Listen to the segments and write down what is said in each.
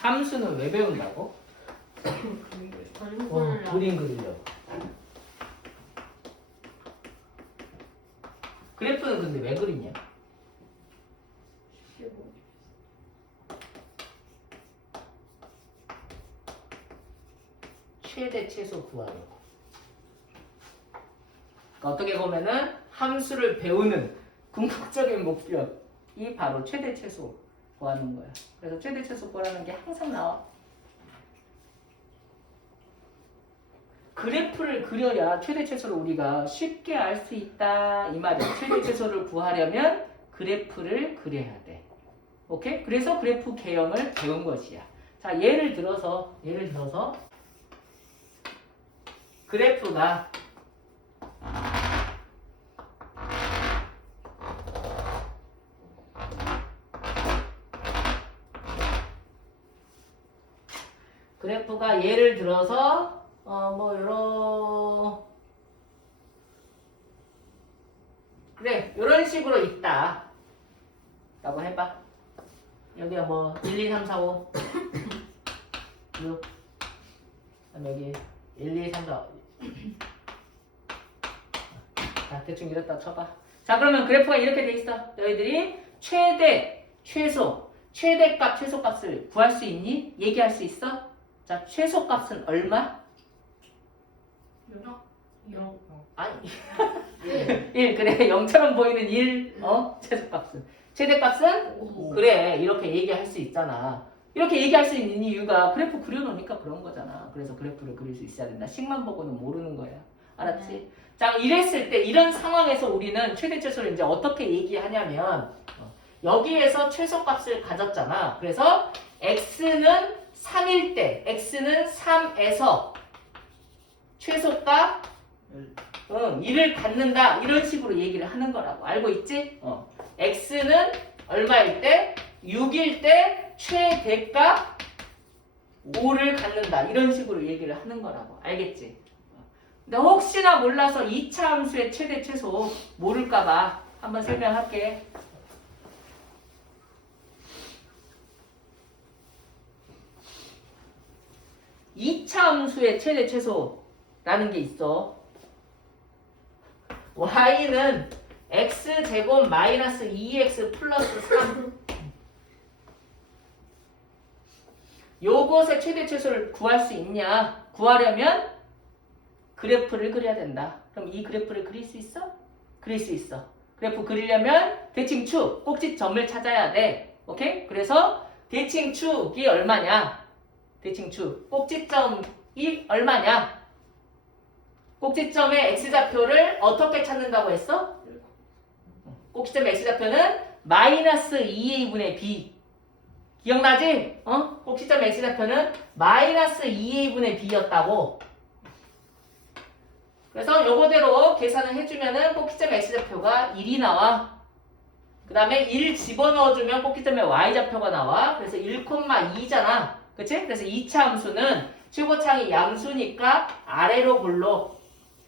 함수는 왜 배운다고? 그림 그리려고. 그래프는 근데 왜 그리냐? 최대 최소 구하려고. 그러니까 어떻게 보면은 함수를 배우는 궁극적인 목표이 바로 최대 최소 구하는 거야. 그래서 최대 최소 구하는 게 항상 나와. 그래프를 그려야 최대 최소를 우리가 쉽게 알 수 있다 이 말이야. 최대 최소를 구하려면 그래프를 그려야 돼. 오케이? 그래서 그래프 개념을 배운 것이야. 자, 예를 들어서 그래프가 예를 들어서 이런 식으로 있다 라고 해봐. 여기가 1, 2, 3, 4, 5 6 여기 1, 2, 3, 4 5 자, 대충 이렇다 쳐봐. 자, 그러면 그래프가 이렇게 돼 있어. 너희들이 최대, 최소, 최대값, 최소값을 구할 수 있니? 얘기할 수 있어? 자, 최소값은 얼마? 0. 아니 1 그래 0처럼 보이는 1 최소값은 최대값은 5. 그래 이렇게 얘기할 수 있잖아. 이렇게 얘기할 수 있는 이유가 그래프 그려놓으니까 그런 거잖아. 그래서 그래프를 그릴 수 있어야 된다. 식만 보고는 모르는 거야. 알았지? 자, 이랬을 때 이런 상황에서 우리는 최대 최소를 이제 어떻게 얘기하냐면 여기에서 최소값을 가졌잖아. 그래서 x는 3일 때 x는 3에서 최소값 1을 갖는다 이런 식으로 얘기를 하는 거라고. 알고 있지? x는 얼마일 때? 6일 때 최대값 5를 갖는다 이런 식으로 얘기를 하는 거라고. 알겠지? 근데 혹시나 몰라서 2차 함수의 최대 최소 모를까봐 한번 설명할게. (2차) 함수의 최대 최소라는 게 있어. y는 x제곱 마이너스 2x 플러스 3 요것의 최대 최소를 구할 수 있냐? 구하려면 그래프를 그려야 된다. 그럼 이 그래프를 그릴 수 있어? 그릴 수 있어. 그래프 그리려면 대칭축, 꼭지점을 찾아야 돼. 오케이? 그래서 대칭축이 얼마냐? 대칭축, 꼭지점이 얼마냐? 꼭지점의 x좌표를 어떻게 찾는다고 했어? 꼭지점의 x좌표는 마이너스 2a분의 b. 기억나지? 꼭지점 x좌표는 마이너스 2a분의 b였다고. 그래서 요거대로 계산을 해주면은 꼭지점 x좌표가 1이 나와. 그 다음에 1 집어넣어주면 꼭지점의 y좌표가 나와. 그래서 1,2잖아. 그치? 그래서 2차 함수는 최고차항이 양수니까 아래로 골로.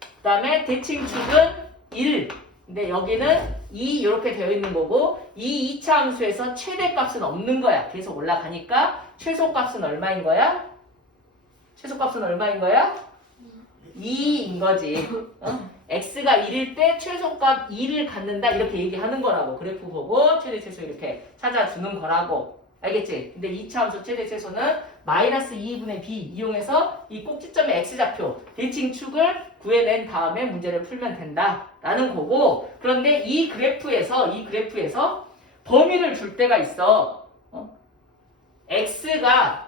그 다음에 대칭축은 1. 근데 여기는 2 이렇게 되어 있는 거고 이 2차 함수에서 최대값은 없는 거야. 계속 올라가니까 최소값은 얼마인 거야? 최소값은 얼마인 거야? 2인 거지. x가 1일 때 최소값 2를 갖는다 이렇게 얘기하는 거라고. 그래프 보고 최대 최소 이렇게 찾아주는 거라고. 알겠지? 근데 2차 함수 최대 최소는 마이너스 2분의 b 이용해서 이 꼭지점의 x좌표 대칭축을 구해낸 다음에 문제를 풀면 된다라는 거고. 그런데 이 그래프에서 범위를 줄 때가 있어. x가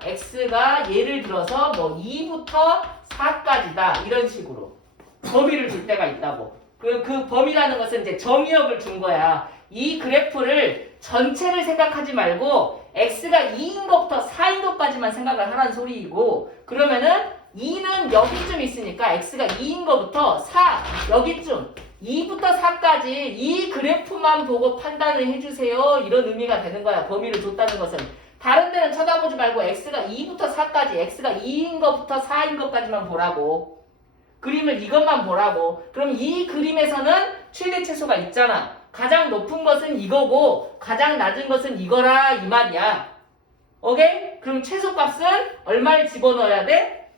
예를 들어서 2부터 4까지다 이런 식으로 범위를 줄 때가 있다고. 그 범위라는 것은 이제 점유역을 준 거야. 이 그래프를 전체를 생각하지 말고 x가 2인 것부터 4인 것까지만 생각을 하라는 소리이고, 그러면은 2는 여기쯤 있으니까 x가 2인 것부터 4 여기쯤 2부터 4까지 이 그래프만 보고 판단을 해주세요 이런 의미가 되는 거야. 범위를 줬다는 것은 다른 데는 쳐다보지 말고 x가 2부터 4까지 x가 2인 것부터 4인 것까지만 보라고. 그림을 이것만 보라고. 그럼 이 그림에서는 최대 최소가 있잖아. 가장 높은 것은 이거고 가장 낮은 것은 이거라 이 말이야. 오케이? 그럼 최소값은 얼마를 집어넣어야 돼?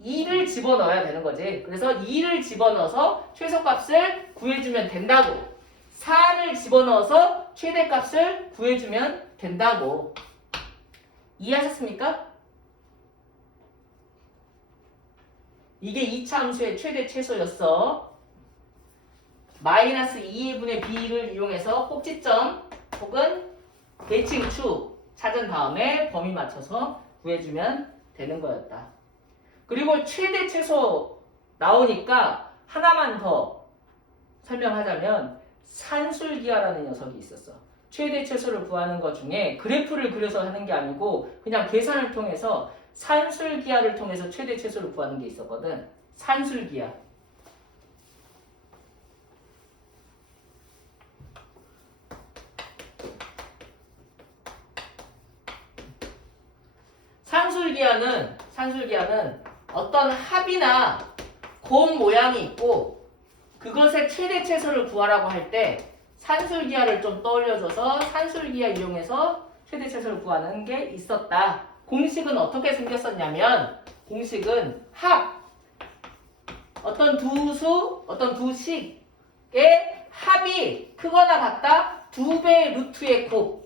2를 집어넣어야 되는 거지. 그래서 2를 집어넣어서 최소값을 구해주면 된다고. 4를 집어넣어서 최대값을 구해주면 된다고. 이해하셨습니까? 이게 2차 함수의 최대 최소였어. 마이너스 2의 분의 b를 이용해서 꼭지점 혹은 대칭축 찾은 다음에 범위 맞춰서 구해주면 되는 거였다. 그리고 최대 최소 나오니까 하나만 더 설명하자면 산술기하라는 녀석이 있었어. 최대 최소를 구하는 것 중에 그래프를 그려서 하는 게 아니고 그냥 계산을 통해서 산술기하를 통해서 최대 최소를 구하는 게 있었거든. 산술기하. 산술기하는 어떤 합이나 곰 모양이 있고 그것의 최대 최소를 구하라고 할 때 산술기하를 좀 떠올려줘서 산술기하 이용해서 최대 최소를 구하는 게 있었다. 공식은 어떻게 생겼었냐면 공식은 합 어떤 두 식의 합이 크거나 같다 2배의 루트의 곱.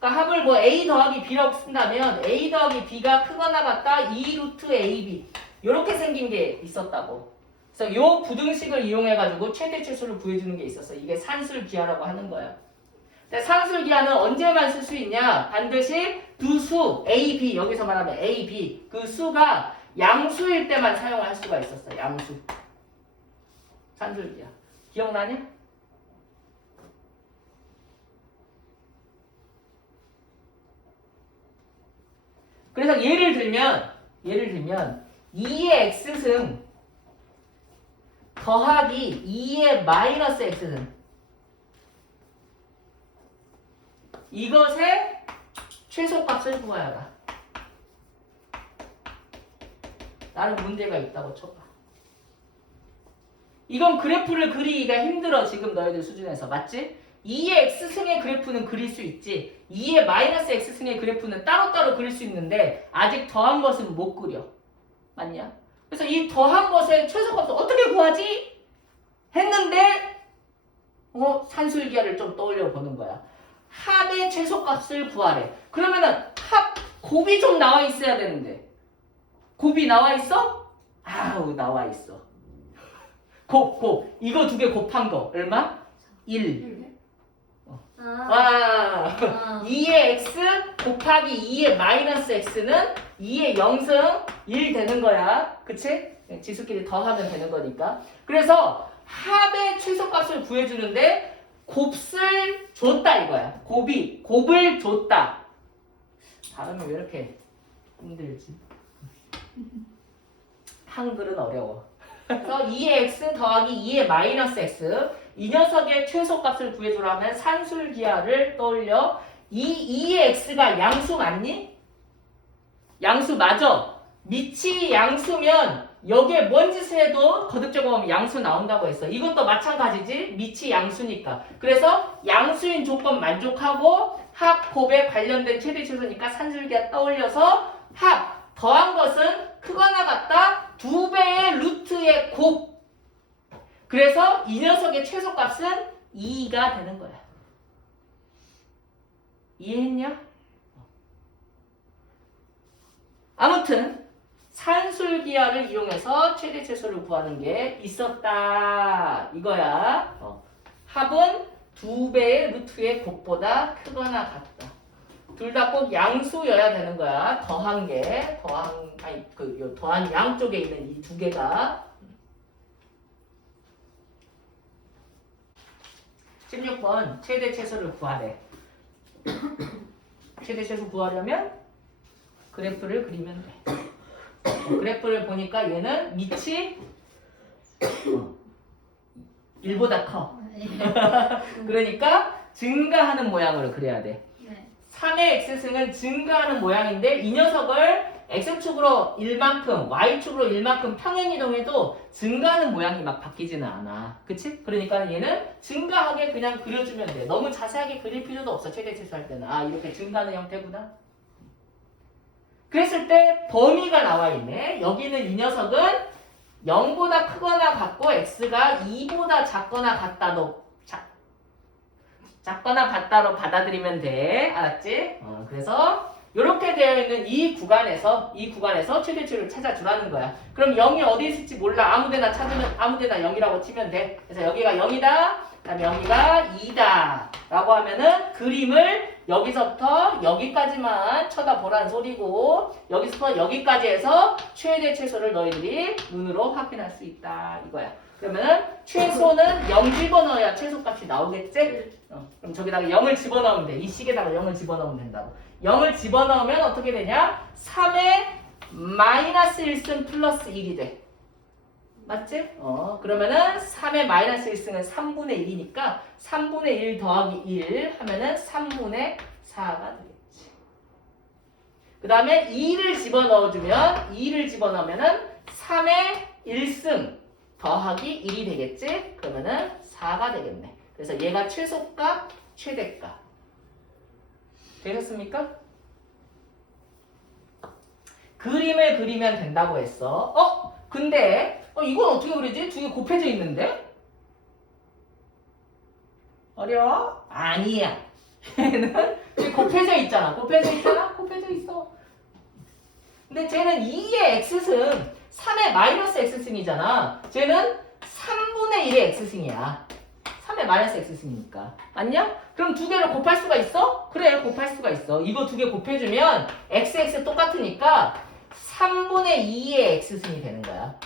그러니까 합을 뭐 a 더하기 b라고 쓴다면 a 더하기 b가 크거나 같다 2 루트 ab 이렇게 생긴 게 있었다고. 그래서 요 부등식을 이용해가지고 최대 최소를 구해주는 게 있었어. 이게 산술기하라고 하는 거야. 근데 산술기하는 언제만 쓸 수 있냐? 반드시 두 수 a, b 여기서 말하면 a, b 그 수가 양수일 때만 사용할 수가 있었어. 양수. 산술기하. 기억나냐? 그래서 예를 들면 2의 x승 더하기 2의 마이너스 x승 이것의 최소값을 구하여라. 나는 문제가 있다고 쳐봐. 이건 그래프를 그리기가 힘들어. 지금 너희들 수준에서. 맞지? 2의 x승의 그래프는 그릴 수 있지. 2의 마이너스 x승의 그래프는 따로따로 그릴 수 있는데 아직 더한 것은 못 그려. 맞냐? 그래서 이 더한 것의 최소값을 어떻게 구하지? 했는데 산술기하를 좀 떠올려 보는 거야. 합의 최소값을 구하래. 그러면은 합 곱이 좀 나와 있어야 되는데 곱이 나와 있어? 아우 나와 있어. 곱 이거 두 개 곱한 거 얼마? 1. 와 2의 x 곱하기 2의 마이너스 x는 2의 0승 1 되는 거야. 그치? 지수끼리 더하면 되는 거니까. 그래서 합의 최소값을 구해주는데 곱을 줬다 이거야. 곱을 줬다. 발음이 왜 이렇게 힘들지? 한글은 어려워. 그래서 2의 x 더하기 2의 마이너스 x 이 녀석의 최소값을 구해주라면 산술기하를 떠올려. 2의 x가 양수 맞니? 양수 맞아. 밑이 양수면 여기에 뭔 짓을 해도 거듭적으로 보면 양수 나온다고 했어. 이것도 마찬가지지. 밑이 양수니까. 그래서 양수인 조건 만족하고 합, 곱에 관련된 최대 최소니까 산술기하 떠올려서 합, 더한 것은 크거나 같다 2배의 루트의 곱. 그래서 이 녀석의 최소값은 2가 되는 거야. 이해했냐? 아무튼 산술기하를 이용해서 최대 최소를 구하는 게 있었다 이거야. 합은 2배의 루트의 곱보다 크거나 같다. 둘 다 꼭 양수여야 되는 거야. 더한 양 쪽에 있는 이 두 개가. 16번 최대 최소를 구하래. 최대 최소 구하려면 그래프를 그리면 돼. 그래프를 보니까 얘는 밑이 1보다 커. 그러니까 증가하는 모양으로 그려야 돼. 3의 x승은 증가하는 모양인데 이 녀석을 x축으로 1만큼, y축으로 1만큼 평행 이동해도 증가하는 모양이 막 바뀌지는 않아. 그치? 그러니까 얘는 증가하게 그냥 그려주면 돼. 너무 자세하게 그릴 필요도 없어. 최대 최소할 때는. 아, 이렇게 증가하는 형태구나. 그랬을 때 범위가 나와 있네. 여기는 이 녀석은 0보다 크거나 같고 x가 2보다 작거나 같다도 작거나 같다로 받아들이면 돼. 알았지? 그래서 이렇게 되어 있는 이 구간에서 최대치를 찾아주라는 거야. 그럼 0이 어디 있을지 몰라. 아무데나 찾으면 아무데나 0이라고 치면 돼. 그래서 여기가 0이다. 그다음에 여기가 2다. 라고 하면은 그림을 여기서부터 여기까지만 쳐다보라는 소리고 여기서부터 여기까지 해서 최대 최소를 너희들이 눈으로 확인할 수 있다. 이거야. 그러면은 최소는 0 집어넣어야 최소값이 나오겠지? 그럼 저기다가 0을 집어넣으면 돼. 이 식에다가 0을 집어넣으면 된다고. 0을 집어넣으면 어떻게 되냐? 3의 마이너스 1승 플러스 1이 돼. 맞지? 그러면은 3의 마이너스 1승은 3분의 1이니까 3분의 1 더하기 1 하면은 3분의 4가 되겠지. 그 다음에 2를 집어넣으면은 3의 1승 더하기 1이 되겠지? 그러면은 4가 되겠네. 그래서 얘가 최소값, 최대값. 되셨습니까? 그림을 그리면 된다고 했어. 근데 이건 어떻게 그리지? 두 개 곱해져 있는데? 어려워? 아니야. 얘는 곱해져 있잖아. 곱해져 있어. 근데 쟤는 2의 x승 3의 마이너스 x승이잖아. 쟤는 3분의 1의 x승이야. 3의 마이너스 x승이니까. 맞냐? 그럼 두 개를 곱할 수가 있어? 그래, 곱할 수가 있어. 이거 두 개 곱해주면 xx 똑같으니까 3분의 2의 x승이 되는 거야.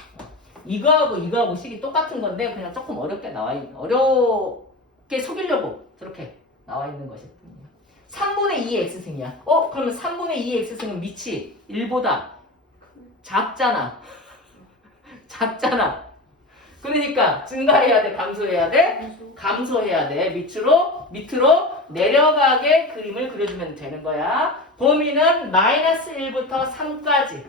이거하고 식이 똑같은 건데 그냥 조금 어렵게 어렵게 속이려고 저렇게 나와 있는 것일 뿐이야. 3분의 2의 x승이야. 그러면 3분의 2의 x승은 밑이 1보다 작잖아. 그러니까 증가해야 돼, 감소해야 돼? 감소해야 돼. 밑으로 내려가게 그림을 그려주면 되는 거야. 범위는 마이너스 1부터 3까지.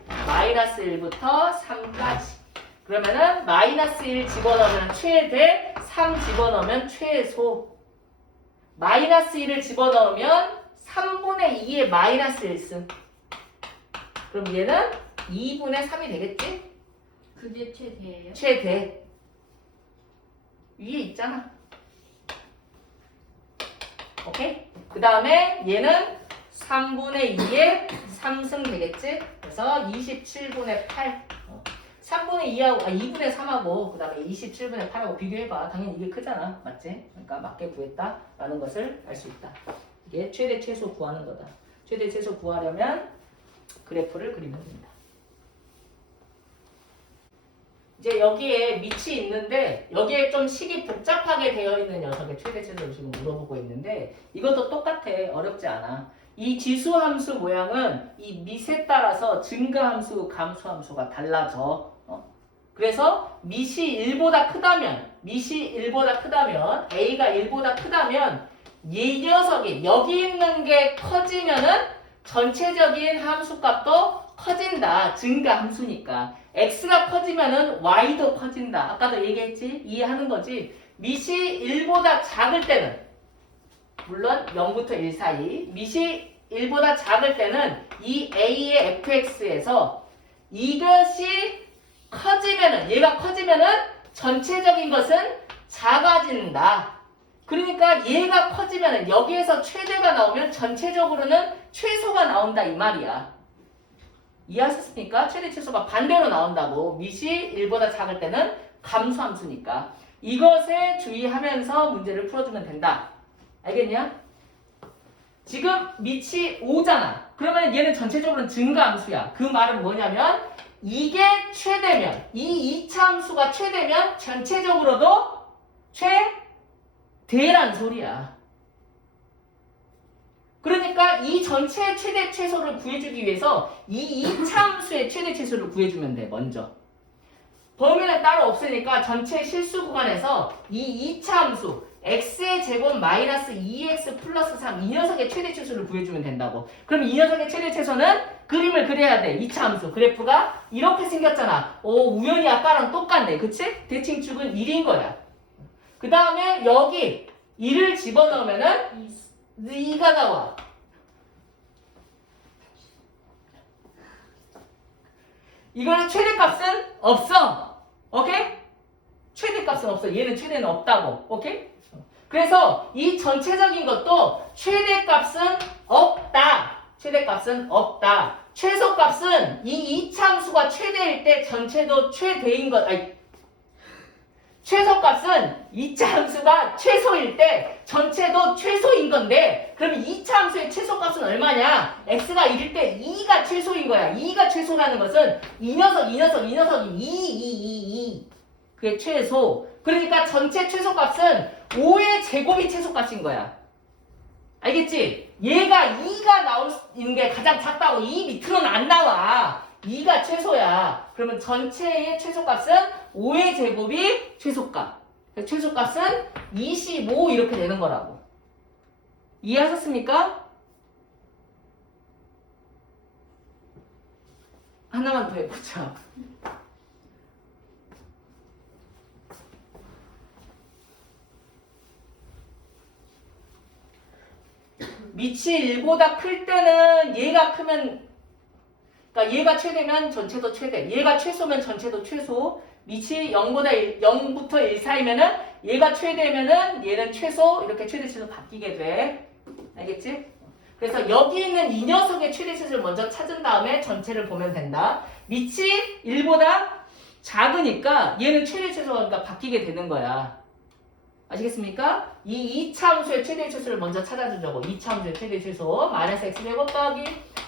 그러면은 마이너스 1 집어넣으면 최대, 3 집어넣으면 최소. 마이너스 1을 집어넣으면 3분의 2의 마이너스 1승. 그럼 얘는 2분의 3이 되겠지? 그게 최대예요? 최대. 위에 있잖아. 오케이? 그 다음에 얘는 3분의 2의 3승 되겠지? 그래서 27분의 8. 3분의 2하고, 2분의 3하고, 그 다음에 27분의 8하고 비교해봐. 당연히 이게 크잖아. 맞지? 그러니까 맞게 구했다라는 것을 알 수 있다. 이게 최대 최소 구하는 거다. 최대 최소 구하려면 그래프를 그리면 된다. 이제 여기에 밑이 있는데 여기에 좀 식이 복잡하게 되어 있는 녀석의 최대 최소를 지금 물어보고 있는데 이것도 똑같아. 어렵지 않아. 이 지수함수 모양은 이 밑에 따라서 증가함수, 감소함수가 달라져. 그래서 밑이 1보다 크다면 A가 1보다 크다면 이 녀석이 여기 있는 게 커지면은 전체적인 함수값도 커진다. 증가함수니까. X가 커지면은 Y도 커진다. 아까도 얘기했지? 이해하는 거지? 밑이 1보다 작을 때는 물론 0부터 1 사이 밑이 1보다 작을 때는 이 A의 fx에서 이것이 커지면은 얘가 커지면은 전체적인 것은 작아진다. 그러니까 얘가 커지면은 여기에서 최대가 나오면 전체적으로는 최소가 나온다 이 말이야. 이해하셨습니까? 최대 최소가 반대로 나온다고. 밑이 1보다 작을 때는 감소함수니까. 이것에 주의하면서 문제를 풀어주면 된다. 알겠냐? 지금 밑이 5잖아. 그러면 얘는 전체적으로는 증가함수야. 그 말은 뭐냐면 이게 최대면, 이 2차 함수가 최대면 전체적으로도 최대란 소리야. 그러니까 이 전체 최대 최소를 구해주기 위해서 이 2차 함수의 최대 최소를 구해주면 돼. 먼저. 범위는 따로 없으니까 전체 실수 구간에서 이 2차 함수, x의 제곱 마이너스 2x 플러스 3 이 녀석의 최대 최소를 구해주면 된다고. 그럼 이 녀석의 최대 최소는 그림을 그려야 돼. 2차 함수 그래프가 이렇게 생겼잖아. 오, 우연히 아까랑 똑같네. 그치? 대칭축은 1인 거야. 그 다음에 여기 1을 집어넣으면은 2가 나와. 이거는 최대값은 없어. 오케이? 최대값은 없어. 얘는 최대는 없다고. 오케이? 그래서 이 전체적인 것도 최대값은 없다. 최대값은 없다. 최소값은 이 이차함수가 최대일 때 전체도 최대인 것. 아니, 최소값은 이차함수가 최소일 때 전체도 최소인 건데, 그럼 이차함수의 최소값은 얼마냐? x가 1일 때 2가 최소인 거야. 2가 최소라는 것은 이 녀석이 2. 그게 최소. 그러니까 전체 최소값은 5의 제곱이 최소값인 거야. 알겠지? 얘가 2가 나올 있는 게 가장 작다고. 2 밑으로는 안 나와. 2가 최소야. 그러면 전체의 최소값은 5의 제곱이 최소값. 최소값은 25 이렇게 되는 거라고. 이해하셨습니까? 하나만 더 해보자. 밑이 1보다 클 때는 얘가 크면, 그러니까 얘가 최대면 전체도 최대, 얘가 최소면 전체도 최소. 밑이 0부터 1 사이면은 얘가 최대면은 얘는 최소, 이렇게 최대 최소 바뀌게 돼. 알겠지? 그래서 여기 있는 이 녀석의 최대 최소를 먼저 찾은 다음에 전체를 보면 된다. 밑이 1보다 작으니까 얘는 최대 최소가 바뀌게 되는 거야. 아시겠습니까? 이 2차 함수의 최대 최소를 먼저 찾아주자고. 2차 함수의 최대 최소 마이너스 x제곱 더하기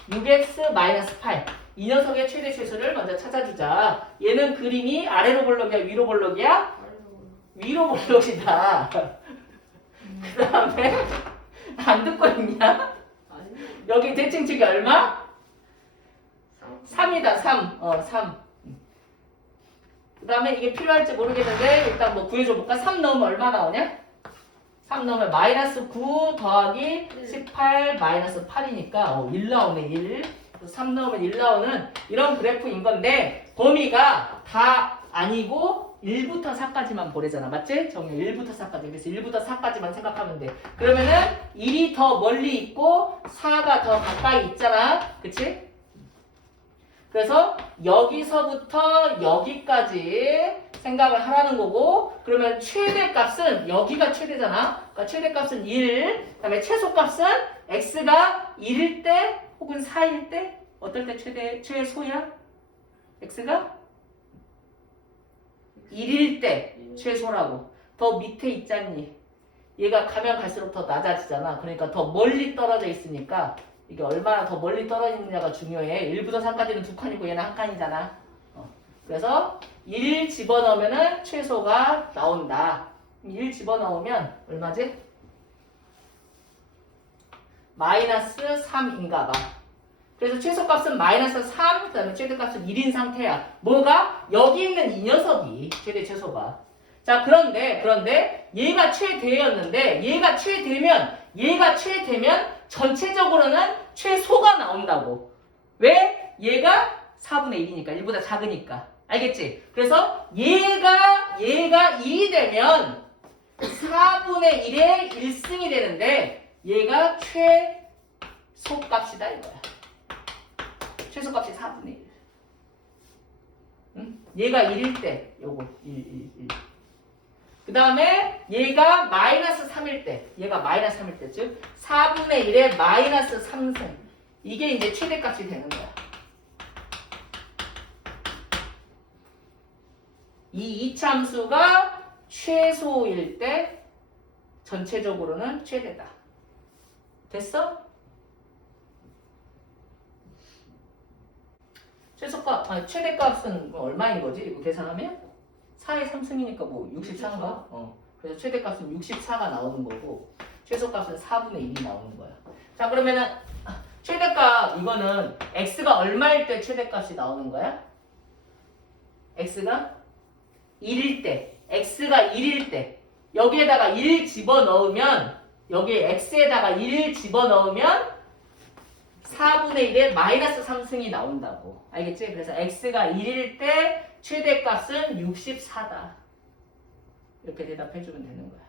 6x 마이너스 8. 이 녀석의 최대 최소를 먼저 찾아주자. 얘는 그림이 아래로 볼록이야? 위로 볼록이야? 위로 볼록이다. 그 다음에 안 듣고 있냐? 여기 대칭축이 얼마? 3이다. 3. 3. 그 다음에 이게 필요할지 모르겠는데 일단 뭐 구해줘 볼까? 3 넣으면 얼마 나오냐? 3 넣으면 마이너스 9 더하기 18 마이너스 8이니까 1 나오네. 1. 3 넣으면 1 나오는 이런 그래프인 건데 범위가 다 아니고 1부터 4까지만 보래잖아. 맞지? 정리 1부터 4까지. 그래서 1부터 4까지만 생각하면 돼. 그러면은 1이 더 멀리 있고 4가 더 가까이 있잖아. 그치? 그래서 여기서부터 여기까지 생각을 하라는 거고, 그러면 최대값은 여기가 최대잖아. 그러니까 최대값은 1, 그 다음에 최소값은 x가 1일 때 혹은 4일 때 어떨 때 최소야? x가 1일 때 최소라고. 더 밑에 있잖니. 얘가 가면 갈수록 더 낮아지잖아. 그러니까 더 멀리 떨어져 있으니까 이게 얼마나 더 멀리 떨어지느냐가 중요해. 1부터 3까지는 두 칸이고 얘는 한 칸이잖아. 그래서 1 집어넣으면 최소가 나온다. 1 집어넣으면 얼마지? 마이너스 3인가 봐. 그래서 최소값은 마이너스 3, 그 다음에 최대값은 1인 상태야. 뭐가? 여기 있는 이 녀석이 최대 최소가. 자, 그런데 얘가 최대였는데 얘가 최대면 전체적으로는 최소가 나온다고. 왜? 얘가 4분의 1이니까. 1보다 작으니까. 알겠지? 그래서 얘가 1이 되면 4분의 1의 1승이 되는데 얘가 최소값이다 이거야. 최소값이 4분의 1. 응? 얘가 1일 때 요거 1. 그 다음에 얘가 마이너스 3일 때, 즉 4분의 1의 마이너스 3승. 이게 이제 최대값이 되는 거야. 이 이차함수가 최소일 때 전체적으로는 최대다. 됐어? 최대값은 뭐 얼마인 거지? 이거 계산하면? 4의 3승이니까 뭐 64인가? 그래서 최대값은 64가 나오는 거고 최소값은 4분의 1이 나오는 거야. 자, 그러면은 최대값 이거는 x가 얼마일 때 최대값이 나오는 거야? x가 1일 때. 여기에다가 1 집어넣으면 여기에 x에다가 1 집어넣으면 4분의 1의 마이너스 3승이 나온다고. 알겠지? 그래서 x가 1일 때 최대값은 64다. 이렇게 대답해주면 되는 거야.